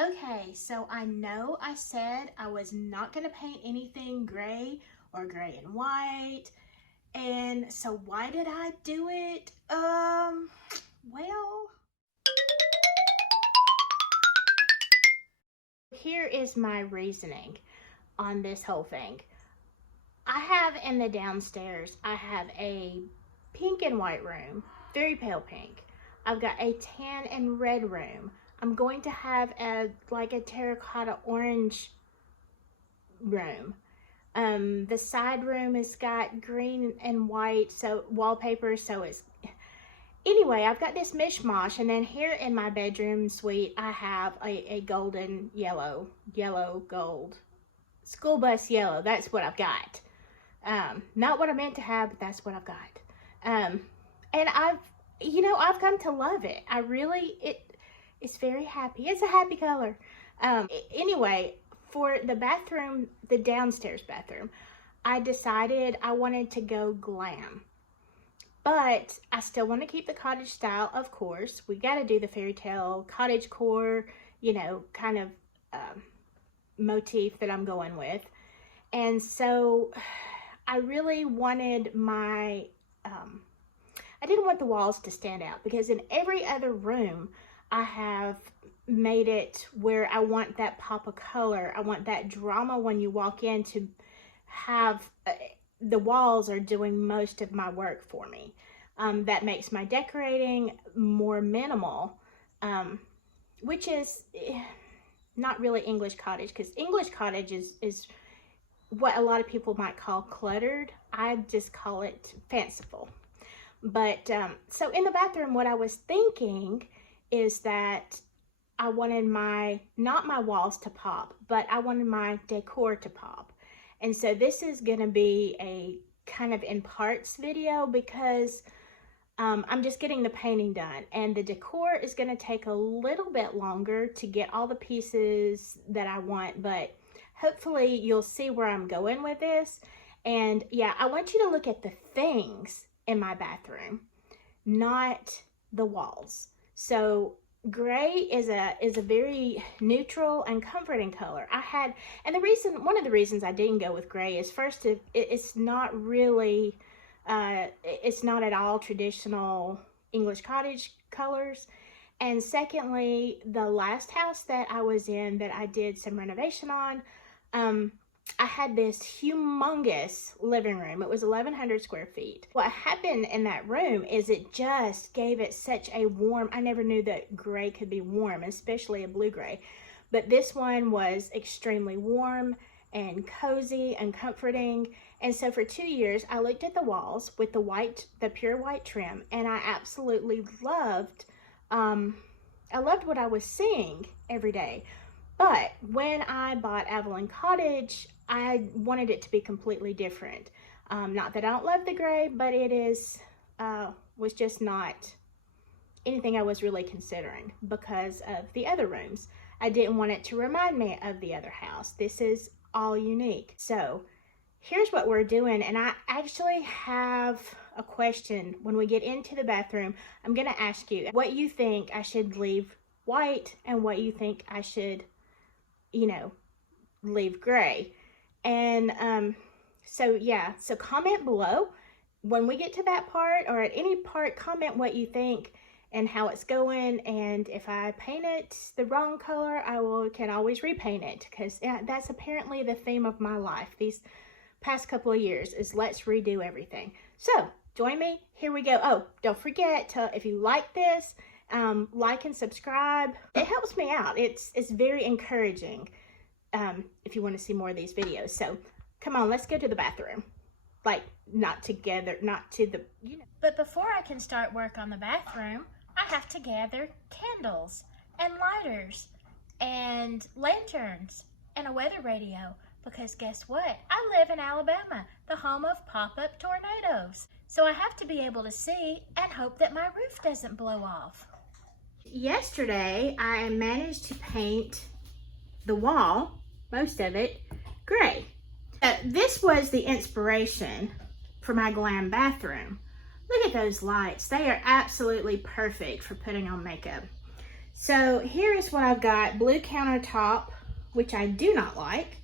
Okay, so I know I said I was not going to paint anything gray or gray and white. And so why did I do it? Well, here is my reasoning on this whole thing. I have in the downstairs, I have a pink and white room, very pale pink. I've got a tan and red room. I'm going to have like a terracotta orange room. The side room has got green and white wallpaper, so it's anyway, I've got this mishmash. And then here in my bedroom suite I have a golden yellow gold school bus yellow. That's what I've got. Not what I meant to have, but that's what I've got. And I've come to love it. It's very happy. It's a happy color. Anyway, for the bathroom, the downstairs bathroom, I decided I wanted to go glam. But I still want to keep the cottage style, of course. We got to do the Fairytale Cottage core, kind of motif that I'm going with. And so I really wanted I didn't want the walls to stand out, because in every other room I have made it where I want that pop of color. I want that drama when you walk in to have, the walls are doing most of my work for me. That makes my decorating more minimal, which is not really English cottage, because English cottage is what a lot of people might call cluttered. I just call it fanciful. But so in the bathroom, what I was thinking is that I wanted not my walls to pop, but I wanted my decor to pop. And so this is going to be a kind of in parts video, because I'm just getting the painting done, and the decor is going to take a little bit longer to get all the pieces that I want, but hopefully you'll see where I'm going with this. And yeah, I want you to look at the things in my bathroom, not the walls. So gray is a very neutral and comforting color. One of the reasons I didn't go with gray is, first, it's not really it's not at all traditional English cottage colors. And secondly, the last house that I was in that I did some renovation on, I had this humongous living room. It was 1,100 square feet. What happened in that room is it just gave it such a warm, I never knew that gray could be warm, especially a blue gray. But this one was extremely warm and cozy and comforting. And so for 2 years, I looked at the walls with the pure white trim, and I absolutely loved, I loved what I was seeing every day. But when I bought Avalon Cottage, I wanted it to be completely different. Not that I don't love the gray, but it was just not anything I was really considering because of the other rooms. I didn't want it to remind me of the other house. This is all unique. So here's what we're doing, and I actually have a question when we get into the bathroom. I'm going to ask you what you think I should leave white and what you think I should, leave gray. And so comment below when we get to that part, or at any part, comment what you think and how it's going. And if I paint it the wrong color, can always repaint it, because that's apparently the theme of my life these past couple of years, is let's redo everything. So join me. Here we go. Oh, don't forget if you like this, like and subscribe. It helps me out. It's very encouraging if you want to see more of these videos. So come on, let's go to the bathroom. Like, not together, not to the, But before I can start work on the bathroom, I have to gather candles and lighters and lanterns and a weather radio, because guess what? I live in Alabama, the home of pop-up tornadoes. So I have to be able to see and hope that my roof doesn't blow off. Yesterday, I managed to paint the wall, most of it, gray. This was the inspiration for my glam bathroom. Look at those lights. They are absolutely perfect for putting on makeup. So here is what I've got. Blue countertop, which I do not like.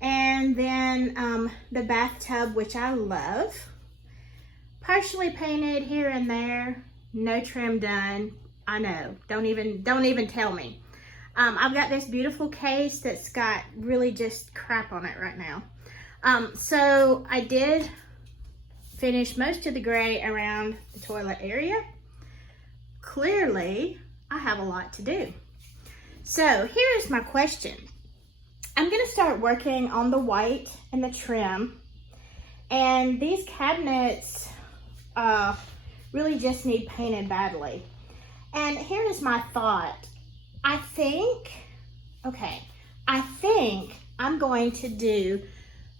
And then the bathtub, which I love. Partially painted here and there. No trim done. I know. Don't even tell me. I've got this beautiful case that's got really just crap on it right now. So I did finish most of the gray around the toilet area. Clearly, I have a lot to do. So here's my question. I'm gonna start working on the white and the trim. And these cabinets really just need painted badly. And here is my thought. I think I'm going to do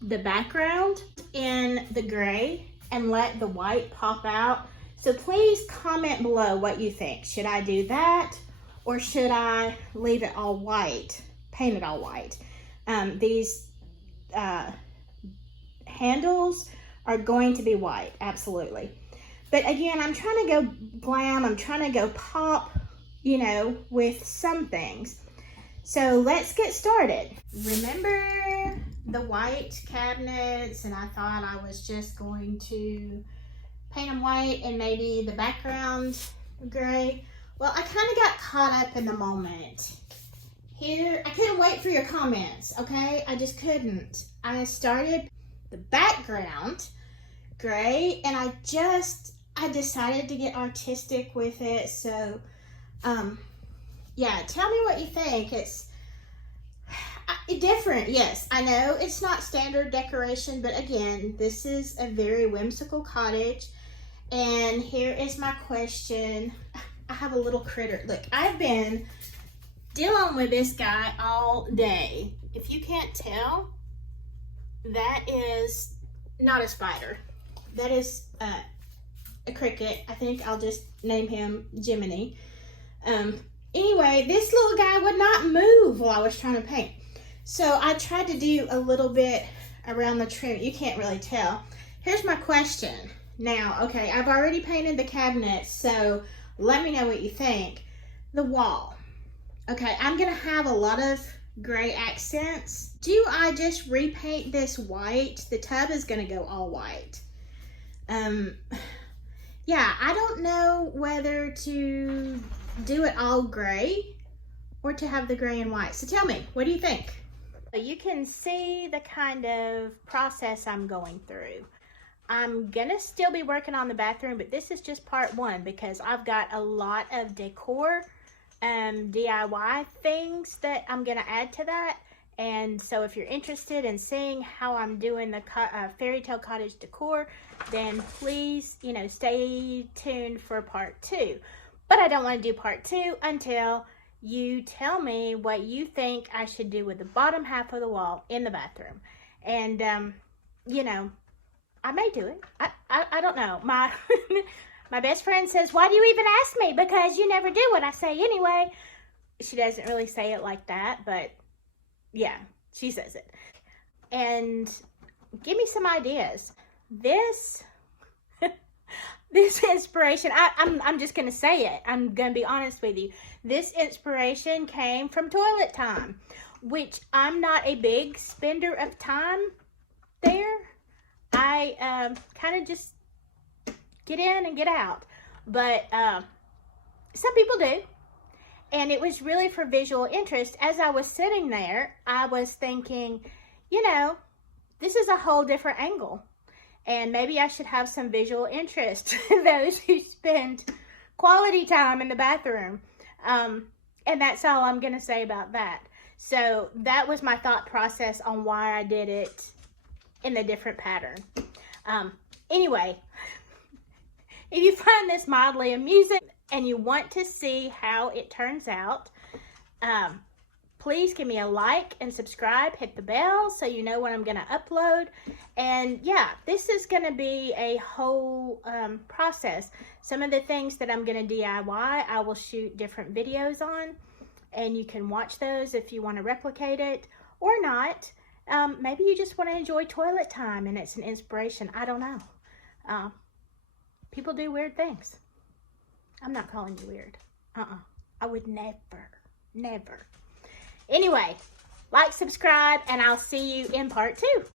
the background in the gray and let the white pop out. So please comment below what you think. Should I do that, or should I leave it all white, paint it all white? These handles are going to be white, absolutely. But again, I'm trying to go glam, I'm trying to go pop, you know, with some things. So let's get started. Remember the white cabinets, and I thought I was just going to paint them white and maybe the background gray. Well, I kind of got caught up in the moment. Here, I couldn't wait for your comments, okay? I just couldn't. I started the background gray, and I decided to get artistic with it. So, yeah, tell me what you think. It's different, yes. I know it's not standard decoration, but again, this is a very whimsical cottage. And here is my question. I have a little critter. Look, I've been dealing with this guy all day. If you can't tell, that is not a spider. That is a cricket. I think I'll just name him Jiminy. Anyway, this little guy would not move while I was trying to paint. So I tried to do a little bit around the trim. You can't really tell. Here's my question. Now, okay, I've already painted the cabinets, so let me know what you think. The wall. Okay, I'm gonna have a lot of gray accents. Do I just repaint this white? The tub is gonna go all white. Yeah, I don't know whether to do it all gray or to have the gray and white. So tell me, what do you think? You can see the kind of process I'm going through. I'm gonna still be working on the bathroom, but this is just part one because I've got a lot of decor DIY things that I'm gonna add to that. And so if you're interested in seeing how I'm doing the Fairytale Cottage decor, then please, you know, stay tuned for part two. But I don't want to do part two until you tell me what you think I should do with the bottom half of the wall in the bathroom. And, you know, I may do it. I don't know. My my best friend says, why do you even ask me? Because you never do what I say anyway. She doesn't really say it like that, but yeah, she says it. And give me some ideas. This inspiration, I'm just gonna say it. I'm gonna be honest with you. This inspiration came from toilet time, which I'm not a big spender of time there. I kind of just get in and get out, but some people do. And it was really for visual interest. As I was sitting there, I was thinking, you know, this is a whole different angle. And maybe I should have some visual interest to those who spend quality time in the bathroom. And that's all I'm going to say about that. So that was my thought process on why I did it in a different pattern. Anyway, if you find this mildly amusing and you want to see how it turns out, please give me a like and subscribe, hit the bell so you know when I'm going to upload. And yeah, this is going to be a whole process. Some of the things that I'm going to DIY, I will shoot different videos on, and you can watch those if you want to replicate it or not. Maybe you just want to enjoy toilet time and it's an inspiration. I don't know. People do weird things. I'm not calling you weird. I would never, never. Anyway, like, subscribe, and I'll see you in part 2.